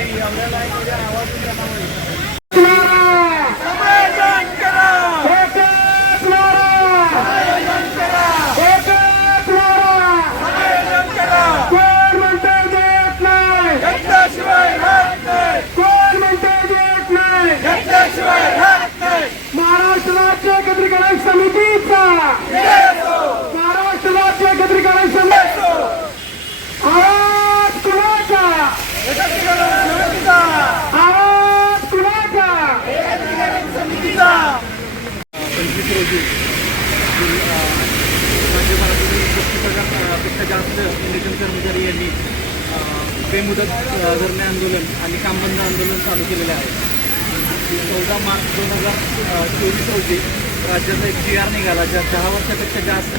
ahí, hablé ahí, gonna a tirar la. हजारपेक्षा जास्त election कर्मचारी यांनी बेमुदत धरणे आंदोलन आणि कामबंद आंदोलन चालू केलेले आहे. चौदा मार्च दोन हजार चोवीस रोजी राज्याचा एक जी आर निघाला ज्यात दहा वर्षापेक्षा जास्त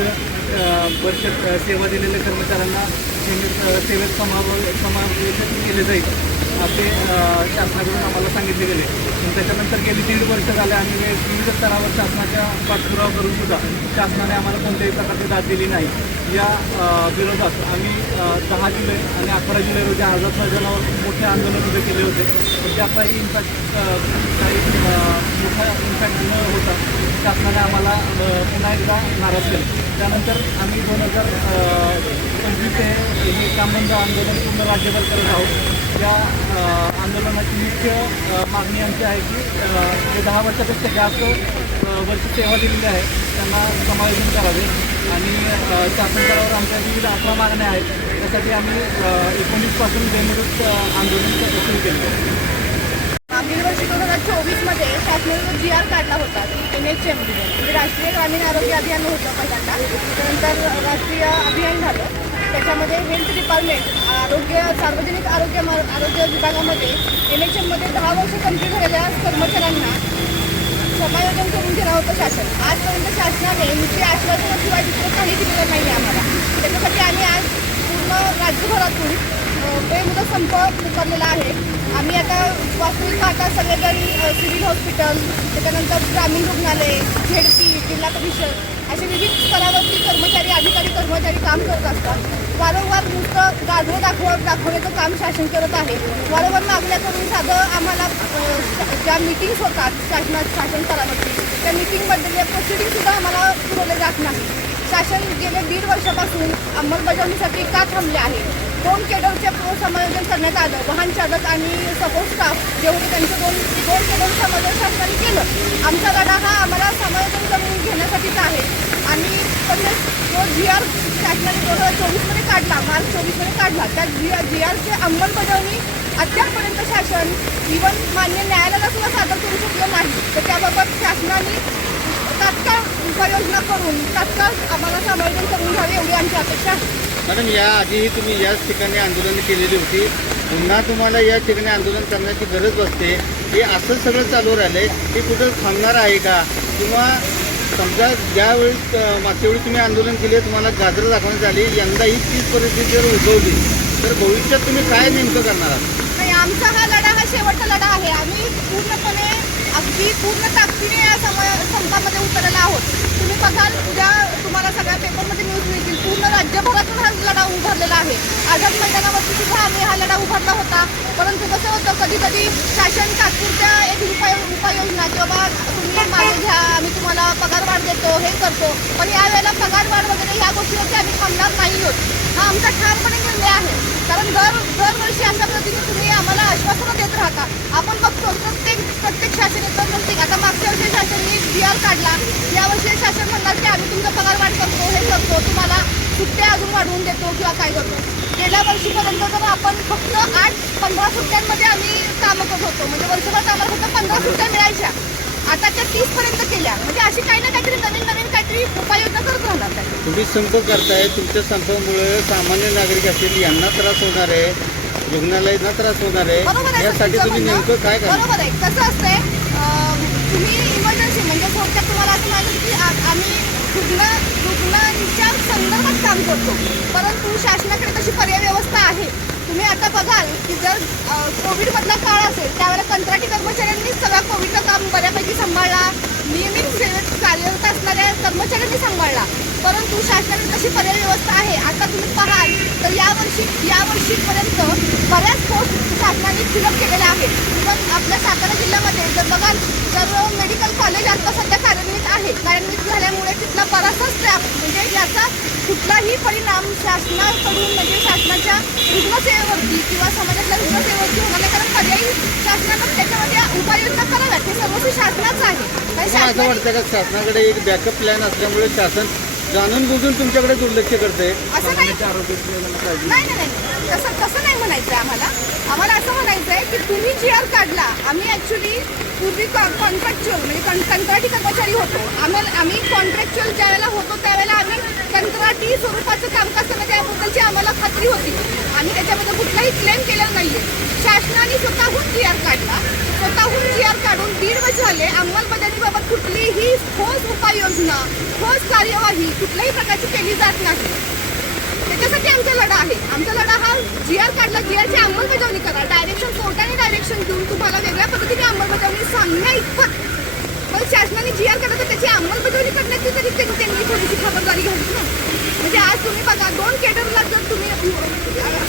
वर्ष सेवा दिलेल्या कर्मचाऱ्यांना सेवेत समाव समावेश केले जाईल. असे शासनाकडून आम्हाला सांगितले गेले. पण त्याच्यानंतर गेली दीड वर्ष झाले आम्ही विविध स्तरावर शासनाच्या पाठपुरावा करून सुद्धा शासनाने आम्हाला कोणत्याही प्रकारची दाद दिली नाही. या विरोधात आम्ही दहा जुलै आणि अकरा जुलै रोजी आझाद मैदानावर मोठे आंदोलन उभे केले होते. पण त्याचाही इम्पॅक्ट काही मोठा इम्पॅक्ट न होता शासनाने आम्हाला पुन्हा एकदा नाराज केले. त्यानंतर आम्ही दोन हजार पंचवीस हे काम बंद आंदोलन पूर्ण राज्यभर करत आहोत. आंदोलनाची मुख्य मागणी आमची आहे की जे दहा वर्षापेक्षा जास्त वर्ष सेवा दिलेली आहे. त्यांना समायोजन करावे. आणि अ, आमच्या विविध अठरा मागण्या आहेत. त्यासाठी आम्ही एकोणीसपासून बेमुदत आंदोलन सुरू केलं. मागील वर्षी दोन हजार चोवीसमध्ये शासनाने जी आर काढला होता एन एच एम म्हणजे राष्ट्रीय ग्रामीण आरोग्य अभियान होतं पहिल्यांदा. त्यानंतर राष्ट्रीय अभियान झालं. त्याच्यामध्ये हेल्थ डिपार्टमेंट आरोग्य सार्वजनिक आरोग्य आरोग्य विभागामध्ये एन एच एममध्ये दहा वर्ष कंप्लीट झालेल्या कर्मचाऱ्यांना समायोजन करून घेणार होतं शासन. आजपर्यंत शासनाने नुसती आश्वासनाशिवाय दुसरं काही दिलेलं नाही आम्हाला. त्याच्यासाठी आम्ही आज पूर्ण राज्यभरातून बेमुदत संप पुकारलेला आहे. आम्ही आता वास्तविक आता सगळेजण सिव्हिल हॉस्पिटल त्याच्यानंतर ग्रामीण रुग्णालय झेडपी जिल्हा परिषद असे विविध स्तरावरती कर्मचारी अधिकारी कर्मचारी काम करत असतात. वारंवार नुसतं गाजवं दाखव दाखवण्याचं काम शासन करत आहे. वारंवार मागण्या करून साधं आम्हाला ज्या मिटिंग्स होतात शासनात शासन स्तरावरती त्या मिटिंगमधले प्रोसिडिंगसुद्धा आम्हाला पुरवले जात नाही शासन गेले दीड वर्षापासून अंमलबजावणीसाठी का थांबले आहे? दोन केडरचे समायोजन करण्यात आलं? वाहन चालक आणि सपोर्ट स्टाफ जेवढे त्यांचं दोन दोन केडर समायोजन शासनाने केलं आमचा लढा हा आम्हाला समायोजन करून घेण्यासाठीच आहे. आणि तसेच जो जी आर शासनाने दोन हजार चोवीसमध्ये काढला मार्च चोवीसमध्ये काढला. त्या जी आर जी आरची अंमलबजावणी अद्यापपर्यंत शासन इवन मान्य न्यायालयाला सुद्धा सादर करू शकलं नाही. तर त्याबाबत शासनाने तात्काळ उपाययोजना करून तात्काळ आम्हाला समायोजन करून घ्यावे एवढी आमची अपेक्षा आहे. मॅडम या आधीही तुम्ही याच ठिकाणी आंदोलन केलेली होती. पुन्हा तुम्हाला या ठिकाणी आंदोलन करण्याची गरज असते. हे असं सगळं चालू राहिलंय. हे कुठं थांबणार आहे का? किंवा समजा ज्यावेळेस मागच्या वेळी तुम्ही आंदोलन केले तुम्हाला गाजर दाखवण्यात आली यंदाही तीच परिस्थिती जर उद्भवली तर भविष्यात तुम्ही काय नेमकं करणार आहात? आमचा हा लढा हा शेवटचा लढा आहे. आम्ही पूर्णपणे अगदी पूर्ण ताकदीने या सम संपामध्ये उतरलेला आहोत. तुम्ही बघाल उद्या तुम्हाला सगळ्या पेपरमध्ये न्यूज मिळतील. पूर्ण राज्यभरातून हा लढा उभारलेला आहे. आझाद मैदानावरती सुद्धा आम्ही हा लढा उभारला होता. परंतु कसं होतं कधी कधी शासन तात्पुरत्या एक उपाय उपाययोजना की बाबा तुम्ही मागे घ्या आम्ही तुम्हाला पगारवाढ देतो हे करतो. पण यावेळेला पगारवाढ वगैरे ह्या गोष्टीवरती आम्ही थांबणार नाही आहोत. हा आमचा ठामपणे निर्णय आहे. कारण दर दरवर्षी असं पद्धतीने तुम्ही आम्हाला आश्वासनं देत राहता आपण बघतो प्रत्येक प्रत्येक शासन येतं प्रत्येक आता मागच्या वर्षी शासनाने जी आर काढला यावर्षी शासन म्हणणार की आम्ही तुमचा पगार वाढ करतो हे करतो तुम्हाला सुट्ट्या अजून वाढवून देतो किंवा काय करतो गेल्या वर्षीपर्यंत तर आपण फक्त आठ पंधरा सुट्ट्यांमध्ये आम्ही कामं करत होतो. म्हणजे वर्षभरात आम्हाला फक्त पंधरा सुट्ट्या मिळायच्या. आता त्या तीस पर्यंत केल्या. म्हणजे अशी काही ना काहीतरी नवीन नवीन काहीतरी उपाययोजना करत राहणार तुम्ही संप करताय तुमच्या संपामुळे सामान्य नागरिक असतील यांना त्रास होणार आहे रुग्णालयांना त्रास होणार आहे. यासाठी तुम्ही. नेमकं काय करणार? बरोबर आहे. कसं असतंय तुम्ही इमर्जन्सी म्हणजे थोडक्यात तुम्हाला असं माहिती की आम्ही रुग्ण रुग्णांच्या संदर्भात काम करतो. परंतु शासनाकडे तशी पर्याय व्यवस्था आहे. तुम्ही आता बघाल की जर कोविडमधला काळ असेल त्यावेळेला कंत्राटी कर्मचाऱ्यांनी सगळा कोविडचं काम बऱ्यापैकी सांभाळला. नियमित सेवेत कार्यरत असणाऱ्या कर्मचाऱ्यांनी सांभाळला. परंतु शासनाने तशी पर्याय व्यवस्था आहे. आता तुम्ही पाहाल तर यावर्षी यावर्षीपर्यंत फिलअप केलेल्या आहेत पण आपल्या सातारा जिल्ह्यामध्ये जर बघाल तर मेडिकल कॉलेज आता सध्या कार्यान्वित आहे. कार्यान्वित झाल्यामुळे तिथला बराचसा स्टाफ म्हणजे याचा कुठलाही परिणाम शासनाकडून म्हणजे शासनाच्या रुग्णसेवेवरती किंवा समाजातल्या रुग्णसेवेवरती होणार नाही. कारण पर्यायी शासनानं त्याच्यामध्ये उपाययोजना कराव्यात. हे सर्व शासनाचं आहे. असं शासनाने वाटतं का शासनाकडे एक बॅकअप प्लॅन असल्यामुळे शासन जाणून बुजून तुमच्याकडे दुर्लक्ष करते असं नाही. नाही नाही नाही. तसं तसं नाही म्हणायचं आहे आम्हाला आम्हाला असं म्हणायचं आहे की तुम्ही चेअर काढला. आम्ही ॲक्च्युली पूर्वी कॉन्ट्रॅक्च्युअल म्हणजे कं कंत्राटी कर्मचारी होतो. आम्हाला आम्ही कॉन्ट्रॅक्च्युअल ज्यावेळेला होतो त्यावेळेला आम्ही कंत्राटी स्वरूपाचं कामकाज करणं त्याबद्दलची आम्हाला खात्री होती. आम्ही त्याच्याबद्दल कुठलाही क्लेम केलेला नाही आहे शासनाने स्वतःहून चेअर काढला. स्वतःहून चेअर काढून दीड वर्ष झाले अंमलबजावणीबाबत कुठलीही ठोस उपाययोजना ठोस कार्यवाही कुठल्याही प्रकारची केली जात नाही. त्याच्यासाठी आमचा लढा आहे. आमचा लढा जीआर जी आर काढला जी आरची अंमलबजावणी करा. डायरेक्शन कोर्टाने डायरेक्शन देऊन तुम्हाला वेगळ्या पद्धतीने अंमलबजावणी सांगण्या इतपत. पण शासनाने जीआर काढला तर त्याची अंमलबजावणी करण्याची तरी त्यांनी त्यांनी थोडीशी खबरदारी घ्यावी ना. म्हणजे आज तुम्ही बघा दोन केडरला जर तुम्ही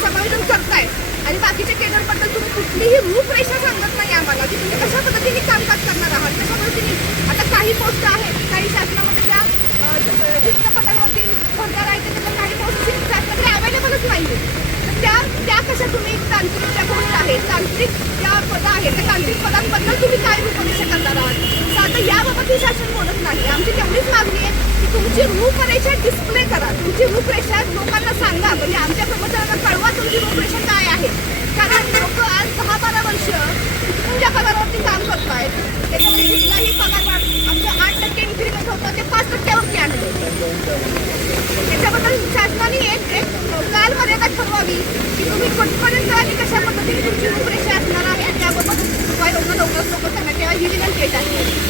समायोजन करताय आणि बाकीच्या केडरबद्दल तुम्ही कुठलीही रूपरेषा सांगत नाही आम्हाला की तुम्ही कशा पद्धतीने कामकाज करणार आहात कशा पद्धतीने आता काही पोस्ट आहेत काही शासनामध्ये त्या अ, रिक्त पदांवरती भरणार आहे त्याच्यातल्या काही पोस्ट शासनाकडे अवेलेबलच नाही तर त्या त्या कशा तुम्ही तांत्रिक ज्या पोस्ट आहेत तांत्रिक ज्या पदं आहेत त्या तांत्रिक पदांबद्दल तुम्ही काय रूपरेषा करणार आहात? तर आता याबाबतही शासन बोलत नाही. आमची तेवढीच मागणी आहे की तुमची रूपरेषा डिस्प्ले करा. तुमची रूपरेषा लोकांना सांगा. म्हणजे आमच्या कर्मचाऱ्यांना कळवा तुमची रूपरेषा काय आहे. कारण लोक आज दहा बारा वर्ष तुमच्या पगारावरती काम करतायत. त्याच्यामध्ये कुठलाही पगार वाढ आमचं आठ टक्के इन्क्रीमेंट होतं ते पाच टक्क्यावरती आणलं. त्याच्याबद्दल शासनाने एक एक काल मर्यादा ठरवावी. तुम्ही कुठपर्यंत आणि कशा पद्धतीने तुमची रूपरेषा असणार आहे आणि त्याबाबत उपाययोजना लवकरात लवकर करण्यात यावी ही विनंती आहे.